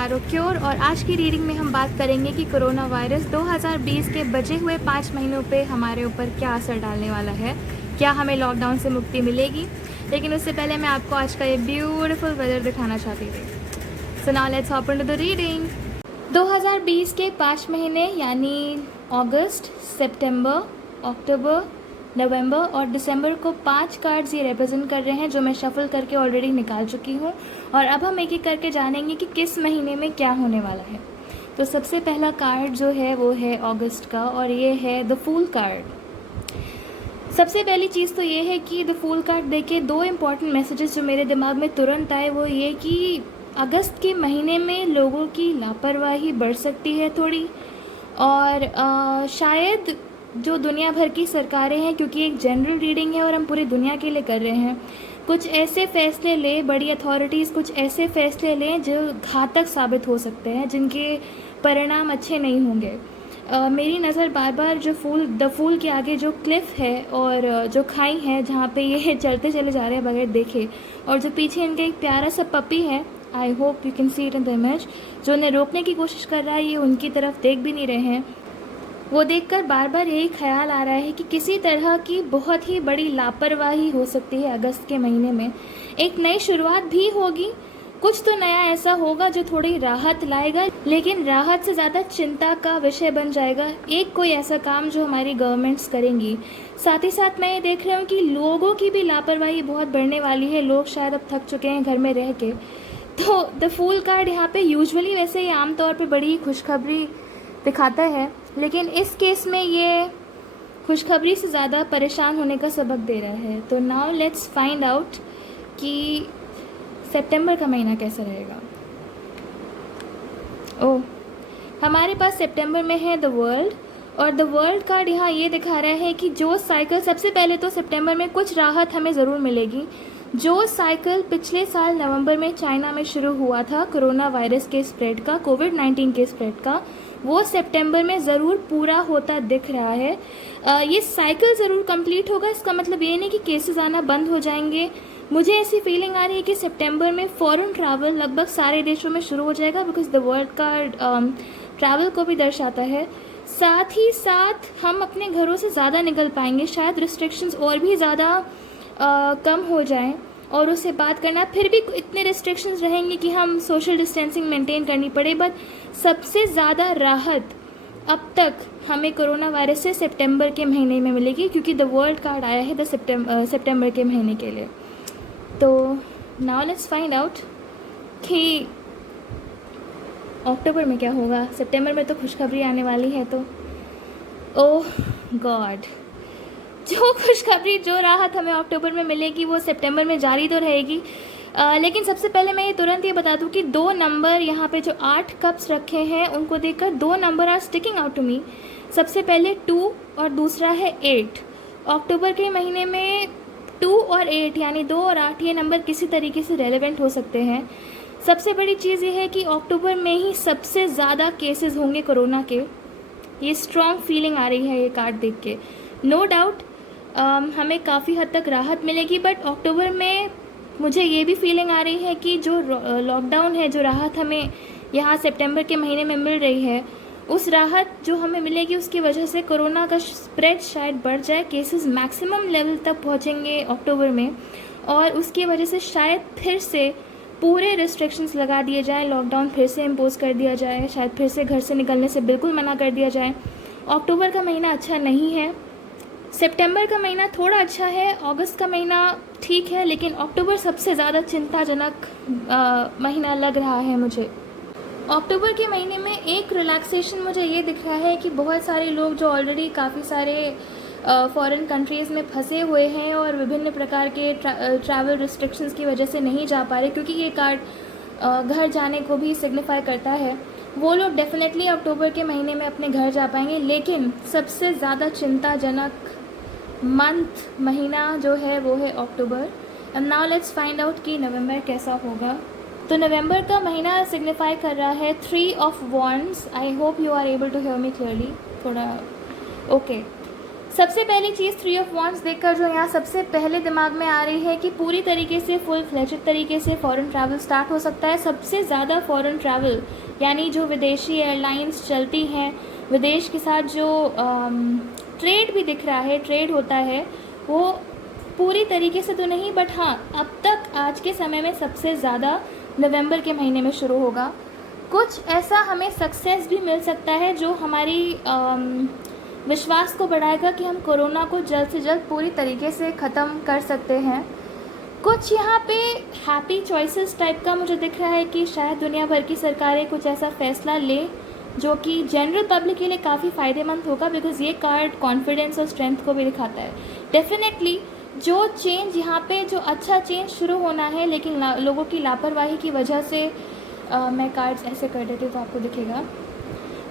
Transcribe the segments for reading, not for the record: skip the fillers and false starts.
Tarot cure और आज की रीडिंग में हम बात करेंगे कि कोरोना वायरस 2020 के बचे हुए 5 महीनों पे हमारे ऊपर क्या असर डालने वाला है, क्या हमें लॉकडाउन से मुक्ति मिलेगी। लेकिन उससे पहले मैं आपको आज का ये ब्यूटीफुल वेदर दिखाना चाहती थी। So now let's hop into the reading. 2020 के 5 महीने यानी अगस्त, सितंबर, अक्टूबर, नवंबर और दिसंबर को 5 कार्ड्स ये रिप्रेजेंट कर रहे हैं जो मैं शफल करके ऑलरेडी निकाल चुकी हूँ। और अब हम एक एक करके जानेंगे कि किस महीने में क्या होने वाला है। तो सबसे पहला कार्ड जो है वो है अगस्त का और ये है द फूल कार्ड। सबसे पहली चीज़ तो ये है कि द फूल कार्ड देखे 2 इम्पॉर्टेंट मैसेजेस जो मेरे दिमाग में तुरंत आए वो ये कि अगस्त के महीने में लोगों की लापरवाही बढ़ सकती है थोड़ी, और शायद जो दुनिया भर की सरकारें हैं, क्योंकि एक जनरल रीडिंग है और हम पूरी दुनिया के लिए कर रहे हैं, कुछ ऐसे फैसले लें, बड़ी अथॉरिटीज़ कुछ ऐसे फैसले लें जो घातक साबित हो सकते हैं, जिनके परिणाम अच्छे नहीं होंगे। मेरी नज़र बार बार जो द फूल के आगे जो क्लिफ है और जो खाई है जहाँ पे ये चलते चले जा रहे हैं बगैर देखे, और जो पीछे इनका एक प्यारा सा पपी है, आई hope you can see it in the image, जो उन्हें रोकने की कोशिश कर रहा है, ये उनकी तरफ देख भी नहीं रहे हैं। वो देखकर बार बार यही ख्याल आ रहा है कि किसी तरह की बहुत ही बड़ी लापरवाही हो सकती है अगस्त के महीने में। एक नई शुरुआत भी होगी, कुछ तो नया ऐसा होगा जो थोड़ी राहत लाएगा, लेकिन राहत से ज़्यादा चिंता का विषय बन जाएगा एक कोई ऐसा काम जो हमारी गवर्नमेंट्स करेंगी। साथ ही साथ मैं ये देख रही हूँ कि लोगों की भी लापरवाही बहुत बढ़ने वाली है। लोग शायद अब थक चुके हैं घर में रह के। तो द फूल कार्ड यहाँ पे यूजुअली वैसे ही आमतौर पे बड़ी खुशखबरी दिखाता है, लेकिन इस केस में ये खुशखबरी से ज़्यादा परेशान होने का सबक दे रहा है। तो नाउ लेट्स फाइंड आउट कि सितंबर का महीना कैसा रहेगा। ओह, हमारे पास सितंबर में है द वर्ल्ड, और द वर्ल्ड कार्ड यहाँ ये दिखा रहा है कि जो साइकिल, सबसे पहले तो सितंबर में कुछ राहत हमें ज़रूर मिलेगी। जो साइकिल पिछले साल नवंबर में चाइना में शुरू हुआ था कोरोना वायरस के स्प्रेड का, कोविड-19 के स्प्रेड का, वो सितंबर में ज़रूर पूरा होता दिख रहा है। ये साइकिल ज़रूर कंप्लीट होगा। इसका मतलब ये नहीं कि केसेस आना बंद हो जाएंगे। मुझे ऐसी फीलिंग आ रही है कि सितंबर में फॉरेन ट्रैवल लगभग सारे देशों में शुरू हो जाएगा, because the world card travel को भी दर्शाता है। साथ ही साथ हम अपने घरों से ज़्यादा निकल पाएंगे, शायद रिस्ट्रिक्शंस और भी ज़्यादा कम हो जाएं, और उससे बात करना, फिर भी इतने रिस्ट्रिक्शंस रहेंगे कि हम सोशल डिस्टेंसिंग मेंटेन करनी पड़े। बट सबसे ज़्यादा राहत अब तक हमें कोरोना वायरस से सितंबर के महीने में मिलेगी, क्योंकि द वर्ल्ड कार्ड आया है सितंबर के महीने के लिए। तो नाउ लेट्स फाइंड आउट कि अक्टूबर में क्या होगा। सितंबर में तो खुशखबरी आने वाली है, तो ओह गॉड, जो खुशखबरी, जो राहत हमें अक्टूबर में मिलेगी वो सितंबर में जारी तो रहेगी। लेकिन सबसे पहले मैं ये तुरंत ये बता दूं कि 2 नंबर यहाँ पे जो 8 कप्स रखे हैं उनको देखकर 2 number are sticking out to me. सबसे पहले 2 और दूसरा है 8। अक्टूबर के महीने में 2 और 8 यानी 2 और 8 ये नंबर किसी तरीके से रेलेवेंट हो सकते हैं। सबसे बड़ी चीज़ ये है कि अक्टूबर में ही सबसे ज़्यादा केसेस होंगे कोरोना के। ये स्ट्रॉन्ग फीलिंग आ रही है ये कार्ड देख के। नो डाउट हमें काफ़ी हद तक राहत मिलेगी, बट अक्टूबर में मुझे ये भी फीलिंग आ रही है कि जो लॉकडाउन है, जो राहत हमें यहाँ सितंबर के महीने में मिल रही है, उस राहत जो हमें मिलेगी उसकी वजह से कोरोना का स्प्रेड शायद बढ़ जाए। केसेस मैक्सिमम लेवल तक पहुँचेंगे अक्टूबर में, और उसकी वजह से शायद फिर से पूरे रिस्ट्रिक्शंस लगा दिए जाए, लॉकडाउन फिर से इम्पोज कर दिया जाए, शायद फिर से घर से निकलने से बिल्कुल मना कर दिया जाए। अक्टूबर का महीना अच्छा नहीं है। सितंबर का महीना थोड़ा अच्छा है, अगस्त का महीना ठीक है, लेकिन अक्टूबर सबसे ज़्यादा चिंताजनक महीना लग रहा है मुझे। अक्टूबर के महीने में एक रिलैक्सेशन मुझे ये दिख रहा है कि बहुत सारे लोग जो ऑलरेडी काफ़ी सारे फॉरेन कंट्रीज़ में फंसे हुए हैं और विभिन्न प्रकार के ट्रैवल रिस्ट्रिक्शंस की वजह से नहीं जा पा रहे, क्योंकि ये कार्ड घर जाने को भी सिग्निफाई करता है, वो लोग डेफिनेटली अक्टूबर के महीने में अपने घर जा पाएंगे। लेकिन सबसे ज़्यादा चिंताजनक महीना जो है वो है अक्टूबर। And now let's find out कि नवंबर कैसा होगा। तो नवंबर का महीना सिग्निफाई कर रहा है 3 of wands. I hope you are able to hear me clearly. थोड़ा ओके। सबसे पहली चीज़ 3 ऑफ वॉन्ड्स देखकर जो यहाँ सबसे पहले दिमाग में आ रही है कि पूरी तरीके से फुल फ्लेजेड तरीके से फ़ॉरेन ट्रैवल स्टार्ट हो सकता है। सबसे ज़्यादा फ़ॉरेन ट्रैवल यानी जो विदेशी एयरलाइंस चलती हैं, विदेश के साथ जो ट्रेड भी दिख रहा है, ट्रेड होता है, वो पूरी तरीके से तो नहीं, बट हाँ अब तक आज के समय में सबसे ज़्यादा नवंबर के महीने में शुरू होगा। कुछ ऐसा हमें सक्सेस भी मिल सकता है जो हमारी विश्वास को बढ़ाएगा कि हम कोरोना को जल्द से जल्द पूरी तरीके से ख़त्म कर सकते हैं। कुछ यहाँ पे हैप्पी चॉइसेस टाइप का मुझे दिख रहा है कि शायद दुनिया भर की सरकारें कुछ ऐसा फ़ैसला ले जो कि जनरल पब्लिक के लिए काफ़ी फ़ायदेमंद होगा, बिकॉज़ ये कार्ड कॉन्फिडेंस और स्ट्रेंथ को भी दिखाता है। डेफिनेटली जो चेंज यहाँ पे जो अच्छा चेंज शुरू होना है, लेकिन लोगों की लापरवाही की वजह से मैं कार्ड्स ऐसे कर देती हूँ तो आपको दिखेगा।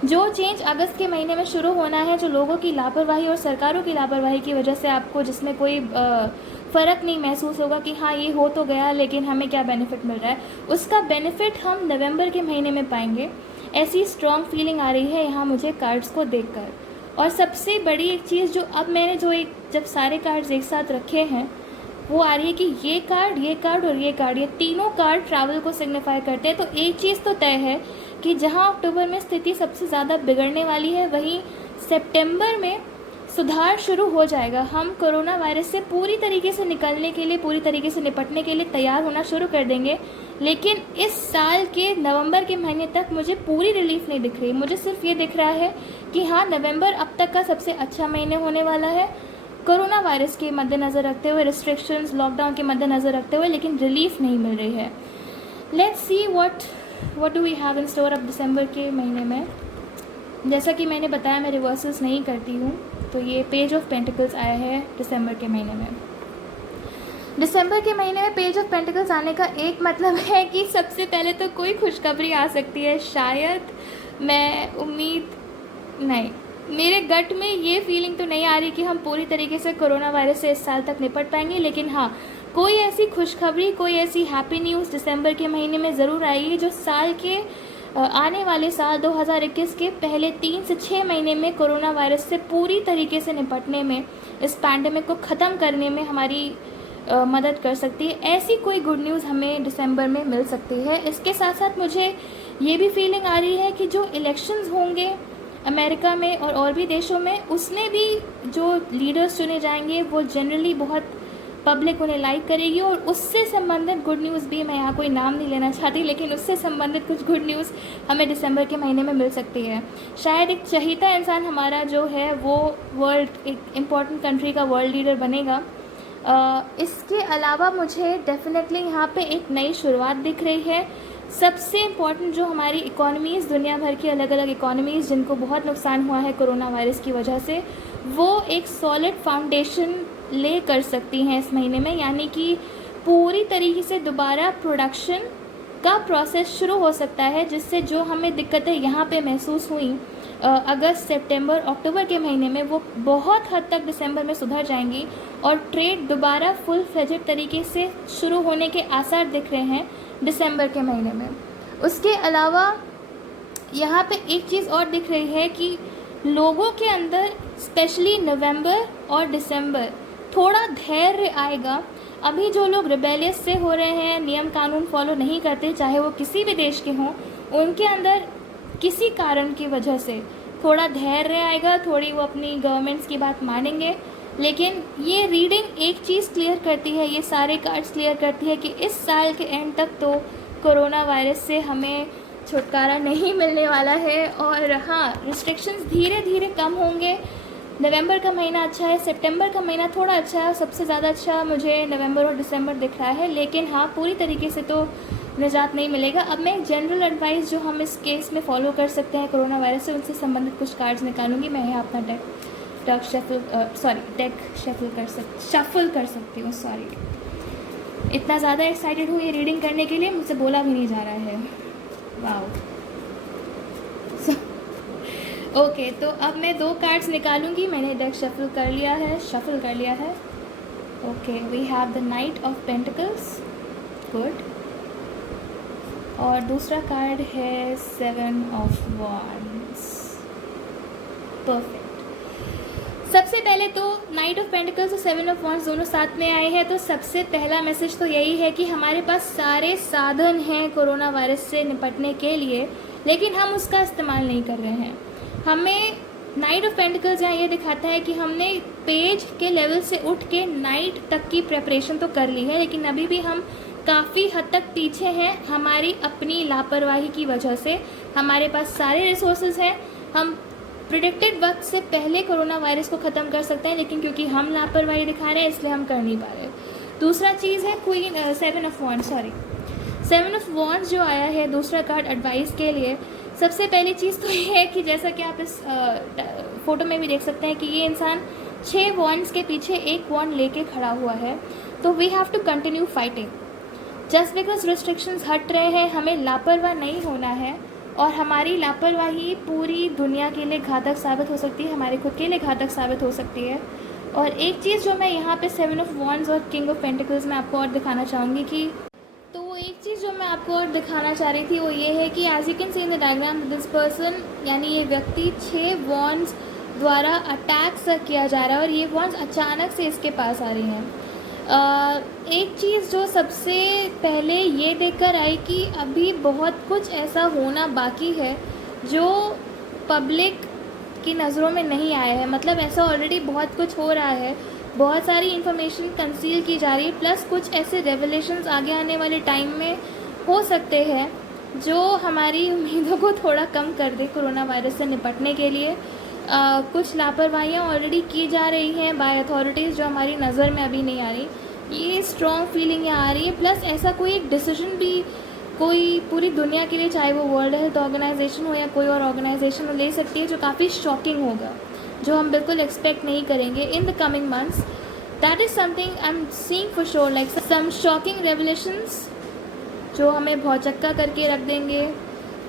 जो चेंज अगस्त के महीने में शुरू होना है, जो लोगों की लापरवाही और सरकारों की लापरवाही की वजह से आपको जिसमें कोई फ़र्क नहीं महसूस होगा कि हाँ ये हो तो गया लेकिन हमें क्या बेनिफिट मिल रहा है, उसका बेनिफिट हम नवंबर के महीने में पाएंगे। ऐसी स्ट्रॉन्ग फीलिंग आ रही है यहाँ मुझे कार्ड्स को देखकर। और सबसे बड़ी एक चीज़ जो अब मैंने जब सारे कार्ड्स एक साथ रखे हैं वो आ रही है कि ये कार्ड और ये कार्ड, ये तीनों कार्ड ट्रैवल को सिग्निफाई करते हैं। तो एक चीज़ तो तय है कि जहां अक्टूबर में स्थिति सबसे ज़्यादा बिगड़ने वाली है, वहीं सितंबर में सुधार शुरू हो जाएगा। हम कोरोना वायरस से पूरी तरीके से निकलने के लिए, पूरी तरीके से निपटने के लिए तैयार होना शुरू कर देंगे। लेकिन इस साल के नवंबर के महीने तक मुझे पूरी रिलीफ नहीं दिख रही। मुझे सिर्फ ये दिख रहा है कि हाँ नवंबर अब तक का सबसे अच्छा महीने होने वाला है कोरोना वायरस के मद्देनज़र रखते हुए, रिस्ट्रिक्शंस, लॉकडाउन के मद्देनज़र रखते हुए, लेकिन रिलीफ नहीं मिल रही है। Let's see what do we have in store अब दिसंबर के महीने में। जैसा कि मैंने बताया मैं रिवर्सल्स नहीं करती हूँ, तो ये पेज ऑफ पेंटिकल्स आया है दिसंबर के महीने में। दिसंबर के महीने में पेज ऑफ पेंटिकल्स आने का एक मतलब है कि सबसे पहले तो कोई खुशखबरी आ सकती है। शायद, मैं उम्मीद नहीं, मेरे गट में ये फीलिंग तो नहीं आ रही कि हम पूरी तरीके से कोरोना वायरस से इस साल तक निपट पाएंगे, लेकिन हाँ कोई ऐसी खुशखबरी, कोई ऐसी हैप्पी न्यूज़ दिसंबर के महीने में ज़रूर आएगी जो साल के आने वाले साल 2021 के पहले 3 से 6 महीने में कोरोना वायरस से पूरी तरीके से निपटने में, इस पैंडेमिक को ख़त्म करने में हमारी मदद कर सकती है। ऐसी कोई गुड न्यूज़ हमें दिसंबर में मिल सकती है। इसके साथ साथ मुझे ये भी फीलिंग आ रही है कि जो इलेक्शंस होंगे अमेरिका में और भी देशों में, उसमें भी जो लीडर्स चुने जाएंगे वो जनरली बहुत पब्लिक उन्हें लाइक करेगी, और उससे संबंधित गुड न्यूज़ भी, मैं यहाँ कोई नाम नहीं लेना चाहती, लेकिन उससे संबंधित कुछ गुड न्यूज़ हमें दिसंबर के महीने में मिल सकती है। शायद एक चहीता इंसान हमारा जो है वो एक इम्पॉर्टेंट कंट्री का वर्ल्ड लीडर बनेगा। इसके अलावा मुझे डेफिनेटली यहाँ पे एक नई शुरुआत दिख रही है। सबसे इम्पॉर्टेंट जो हमारी इकोनॉमीज़, दुनिया भर की अलग अलग इकोनॉमीज़ जिनको बहुत नुकसान हुआ है कोरोना वायरस की वजह से, वो एक सॉलिड फाउंडेशन ले कर सकती हैं इस महीने में, यानी कि पूरी तरीके से दोबारा प्रोडक्शन का प्रोसेस शुरू हो सकता है, जिससे जो हमें दिक्कतें यहाँ पे महसूस हुई अगस्त, सितंबर, अक्टूबर के महीने में, वो बहुत हद तक दिसंबर में सुधर जाएंगी और ट्रेड दोबारा फुल फ्लेजेड तरीके से शुरू होने के आसार दिख रहे हैं दिसंबर के महीने में। उसके अलावा यहाँ पे एक चीज़ और दिख रही है कि लोगों के अंदर स्पेशली नवंबर और दिसंबर थोड़ा धैर्य आएगा। अभी जो लोग रिबेलियस से हो रहे हैं, नियम कानून फॉलो नहीं करते, चाहे वो किसी भी देश के हों, उनके अंदर किसी कारण की वजह से थोड़ा धैर्य आएगा, थोड़ी वो अपनी गवर्नमेंट्स की बात मानेंगे। लेकिन ये रीडिंग एक चीज़ क्लियर करती है, ये सारे कार्ड्स क्लियर करती है कि इस साल के एंड तक तो कोरोना वायरस से हमें छुटकारा नहीं मिलने वाला है। और हाँ, रिस्ट्रिक्शंस धीरे धीरे कम होंगे। नवंबर का महीना अच्छा है, सितंबर का महीना थोड़ा अच्छा है, सबसे ज़्यादा अच्छा मुझे नवंबर और दिसंबर दिख रहा है। लेकिन हाँ, पूरी तरीके से तो निजात नहीं मिलेगा। अब मैं एक जनरल एडवाइस जो हम इस केस में फॉलो कर सकते हैं कोरोना वायरस से, उनसे संबंधित कुछ कार्ड्स निकालूंगी। मैं यहाँ अपना डेक शफल कर सकती हूँ। सॉरी, इतना ज़्यादा एक्साइटेड हूँ ये रीडिंग करने के लिए, मुझसे बोला भी नहीं जा रहा है। वाओ। ओके, तो अब मैं 2 कार्ड्स निकालूंगी। मैंने डेक शफल कर लिया है। Okay, we have the knight of pentacles, good. और दूसरा कार्ड है 7 ऑफ वॉन्ड्स, परफेक्ट। सबसे सबसे पहले तो नाइट ऑफ पेंटिकल्स और सेवन ऑफ वॉन्ड्स दोनों साथ में आए हैं, तो सबसे पहला मैसेज तो यही है कि हमारे पास सारे साधन हैं कोरोना वायरस से निपटने के लिए, लेकिन हम उसका इस्तेमाल नहीं कर रहे हैं। हमें नाइट ऑफ पेंटिकल्स यहाँ ये दिखाता है कि हमने पेज के लेवल से उठ के नाइट तक की प्रेपरेशन तो कर ली है, लेकिन अभी भी हम काफ़ी हद तक पीछे हैं हमारी अपनी लापरवाही की वजह से। हमारे पास सारे रिसोर्सेज हैं, हम प्रिडिक्टेड वक्त से पहले कोरोना वायरस को ख़त्म कर सकते हैं, लेकिन क्योंकि हम लापरवाही दिखा रहे हैं इसलिए हम कर नहीं पा रहे। दूसरा चीज़ है सेवन ऑफ वॉन्ड्स जो आया है, दूसरा कार्ड एडवाइस के लिए। सबसे पहली चीज़ तो ये है कि जैसा कि आप इस फोटो में भी देख सकते हैं कि ये इंसान 6 वॉन्ड्स के पीछे एक वॉन्ड लेके खड़ा हुआ है। तो we have to continue fighting. Just because restrictions हट रहे हैं, हमें लापरवाह नहीं होना है, और हमारी लापरवाही पूरी दुनिया के लिए घातक साबित हो सकती है, हमारे खुद के लिए घातक साबित हो सकती है। और एक चीज़ जो मैं यहाँ पे सेवन ऑफ वॉन्ड्स और किंग ऑफ पेंटिकल्स में आपको और दिखाना चाहूँगी कि एक चीज़ जो मैं आपको और दिखाना चाह रही थी वो ये है कि as you can see in the diagram, this person यानी ये व्यक्ति 6 वॉन्ड्स द्वारा अटैक सा किया जा रहा है और ये वॉन्ड्स अचानक से इसके पास आ रही हैं। एक चीज़ जो सबसे पहले ये देखकर आई कि अभी बहुत कुछ ऐसा होना बाकी है जो पब्लिक की नज़रों में नहीं आया है। मतलब ऐसा ऑलरेडी बहुत कुछ हो रहा है, बहुत सारी इन्फॉर्मेशन कंसील की जा रही है, प्लस कुछ ऐसे रेवलेशंस आगे आने वाले टाइम में हो सकते हैं जो हमारी उम्मीदों को थोड़ा कम कर दे कोरोना वायरस से निपटने के लिए। कुछ लापरवाहियाँ ऑलरेडी की जा रही हैं बाय अथॉरिटीज़ जो हमारी नज़र में अभी नहीं आ रही। ये स्ट्रॉन्ग फीलिंग यहाँ आ रही है, प्लस ऐसा कोई एक डिसीजन भी कोई पूरी दुनिया के लिए, चाहे वो वर्ल्ड हेल्थ ऑर्गेनाइजेशन हो या कोई और ऑर्गेनाइजेशन हो, ले सकती है जो काफ़ी शॉकिंग होगा, जो हम बिल्कुल एक्सपेक्ट नहीं करेंगे in the coming months. That is something I am seeing for sure, like some shocking revelations जो हमें भौचक्का करके रख देंगे।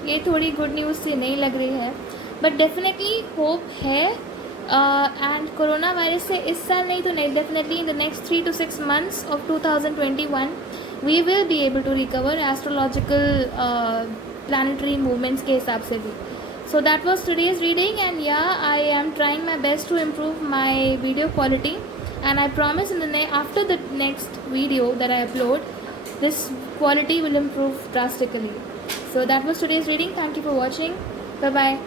ये थोड़ी गुड न्यूज़ सी नहीं लग रही है, बट डेफिनेटली होप है। एंड कोरोना वायरस से इस साल नहीं तो नहीं, definitely in the next 3 to 6 months of 2021 we will be able to recover astrological planetary movements के हिसाब से भी। So that was today's reading, and yeah, I am trying my best to improve my video quality, and I promise after the next video that I upload, this quality will improve drastically. So that was today's reading. Thank you for watching. Bye bye.